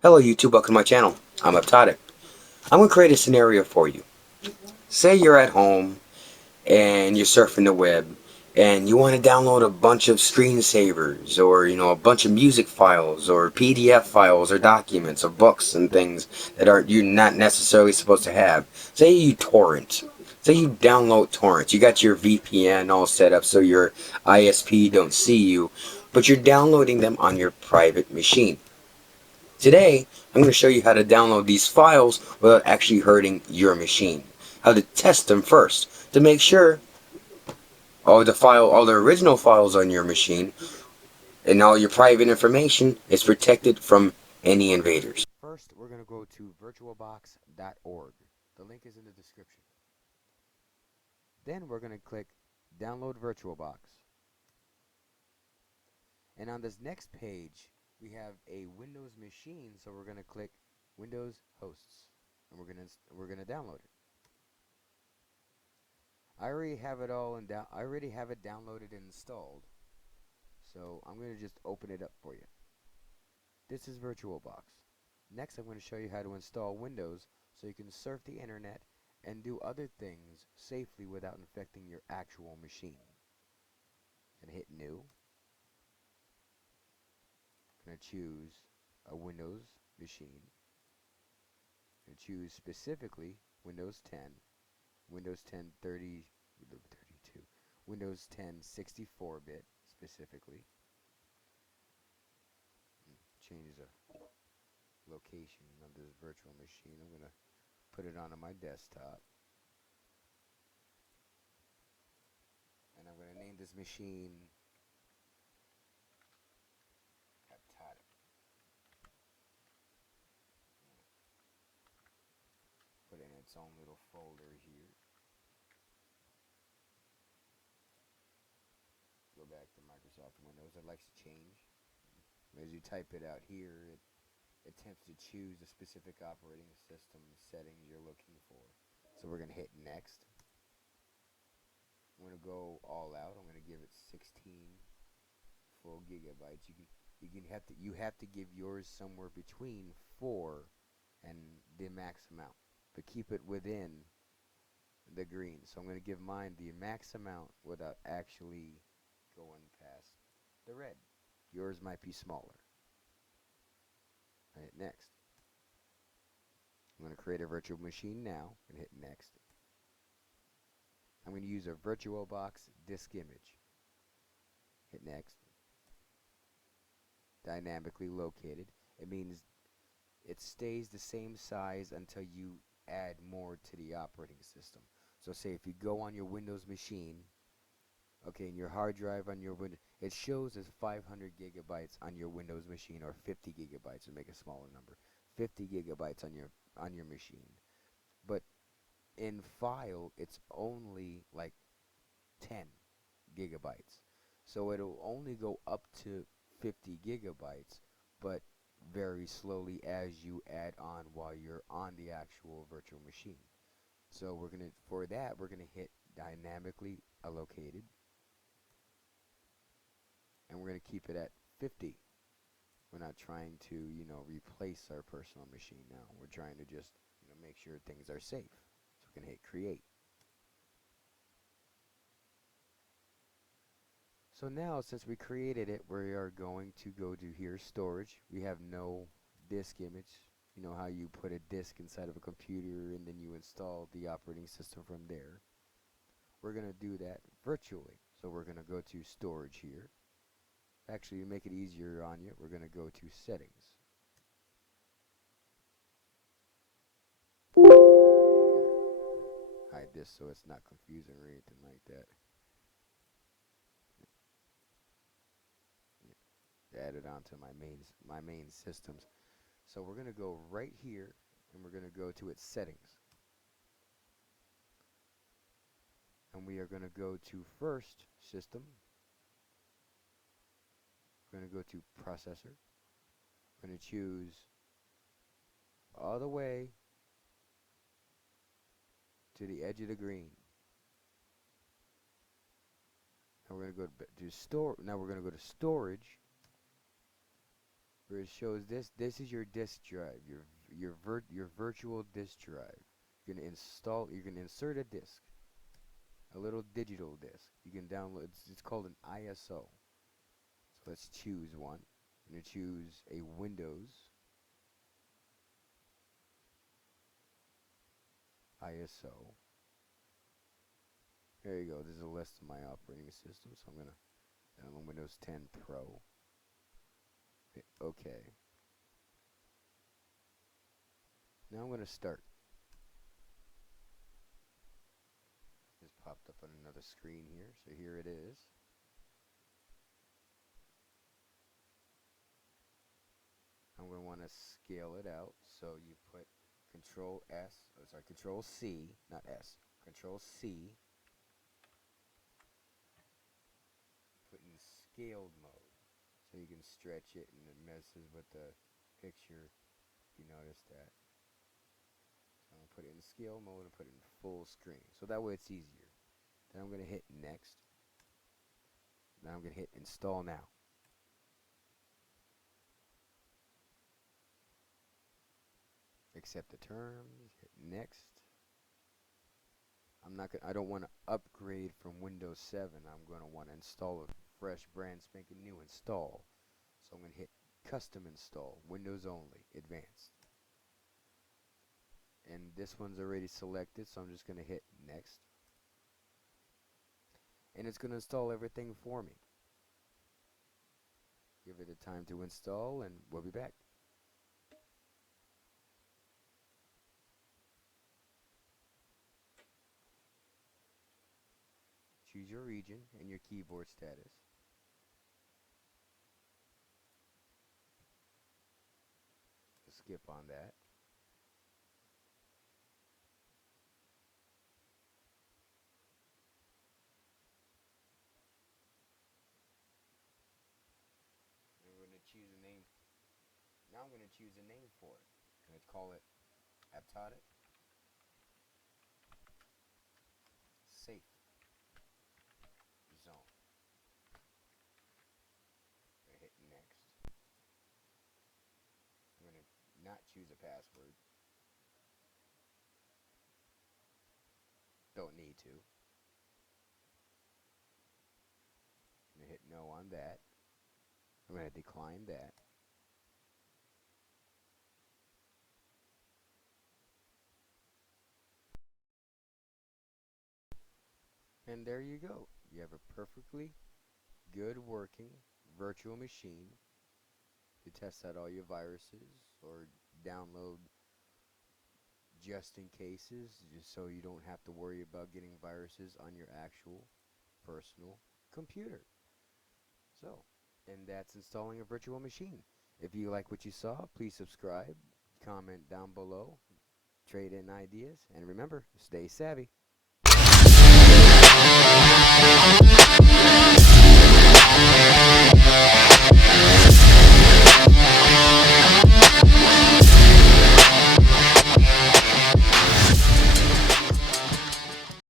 Hello YouTube, welcome to my channel. I'm APTOTIC. I'm going to create a scenario for you. Say you're at home and you're surfing the web and you want to download a bunch of screensavers or a bunch of music files or PDF files or documents or books and things that you're not necessarily supposed to have. Say you torrent. Say you download torrents. You got your VPN all set up so your ISP don't see you, but you're downloading them on your private machine. Today, I'm going to show you how to download these files without actually hurting your machine. How to test them first to make sure all the original files on your machine and all your private information is protected from any invaders. First, we're going to go to virtualbox.org. The link is in the description. Then we're going to click Download VirtualBox. And on this next page, we have a Windows machine, so we're going to click Windows Hosts, and we're going to download it. I already have it downloaded and installed, so I'm going to just open it up for you. This is VirtualBox. Next, I'm going to show you how to install Windows so you can surf the internet and do other things safely without infecting your actual machine. And hit New. I'm going to choose a Windows machine. I'm going to choose specifically Windows 10, Windows 10 32, Windows 10 64-bit specifically. Change the location of this virtual machine. I'm going to put it onto my desktop. And I'm going to name this machine APTOTIC. Put it in its own little folder here. Go back to Microsoft Windows. It likes to change. As you type it out here, it attempts to choose the specific operating system settings you're looking for. So we're going to hit next. I'm going to go all out. I'm going to give it 16 full gigabytes. You have to give yours somewhere between 4 and the max amount, but keep it within the green. So I'm going to give mine the max amount without actually going past the red. Yours might be smaller. I hit next. I'm going to create a virtual machine now and hit next. I'm going to use a VirtualBox disk image. Hit next. Dynamically located. It means it stays the same size until you add more to the operating system. So say if you go on your Windows machine, okay, and your hard drive on your Windows, it shows as 500 gigabytes on your Windows machine, or 50 gigabytes to make a smaller number. 50 gigabytes on your machine. But in file, it's only like 10 gigabytes. So it'll only go up to 50 gigabytes, but very slowly as you add on while you're on the actual virtual machine. So we're gonna hit dynamically allocated, and we're gonna keep it at 50. We're not trying to, replace our personal machine now. We're trying to just, make sure things are safe. So we're gonna hit create. So now, since we created it, we are going to go to here, storage. We have no disk image. You know how you put a disk inside of a computer and then you install the operating system from there. We're going to do that virtually. So we're going to go to storage here. Actually, to make it easier on you, we're going to go to settings. Here. Hide this so it's not confusing or anything like that. Add it onto my main systems. So we're going to go right here and we're going to go to its settings. And we are going to go to first system. We're going to go to processor. We're going to choose all the way to the edge of the green. And we're going to go to store. Now we're going to go to storage. where it shows this is your disk drive, your virtual disk drive. You're gonna insert a disk, a little digital disk. You can download. It's called an ISO. So let's choose one. I'm gonna choose a Windows ISO. There you go. This is a list of my operating system. So I'm gonna download Windows 10 Pro. Hit OK. Now I'm gonna start. Just popped up on another screen here. So here it is. I'm going to want to scale it out. So you put Control C, not S, Control C, put in scaled mode. So you can stretch it and it messes with the picture, if you notice that. So I'm going to put it in scale mode and put it in full screen. So that way it's easier. Then I'm going to hit next. Now I'm going to hit install now. Accept the terms, hit next. I don't want to upgrade from Windows 7. I'm going to want to install a fresh brand spanking new install. So I'm going to hit custom install, Windows only, advanced. And this one's already selected, so I'm just going to hit next. And it's going to install everything for me. Give it a time to install and we'll be back. Choose your region and your keyboard status. Skip on that. I'm going to choose a name. Now I'm going to choose a name for it. I'm going to call it APTOTIC Safe Zone. I'm going to hit next. I'm going to not choose a password. Don't need to. I'm going to hit no on that. I'm going to decline that. And there you go. You have a perfectly good working virtual machine to test out all your viruses or download just in cases, just so you don't have to worry about getting viruses on your actual personal computer. So, and that's installing a virtual machine. If you like what you saw, please subscribe, comment down below, trade in ideas, and remember, stay savvy.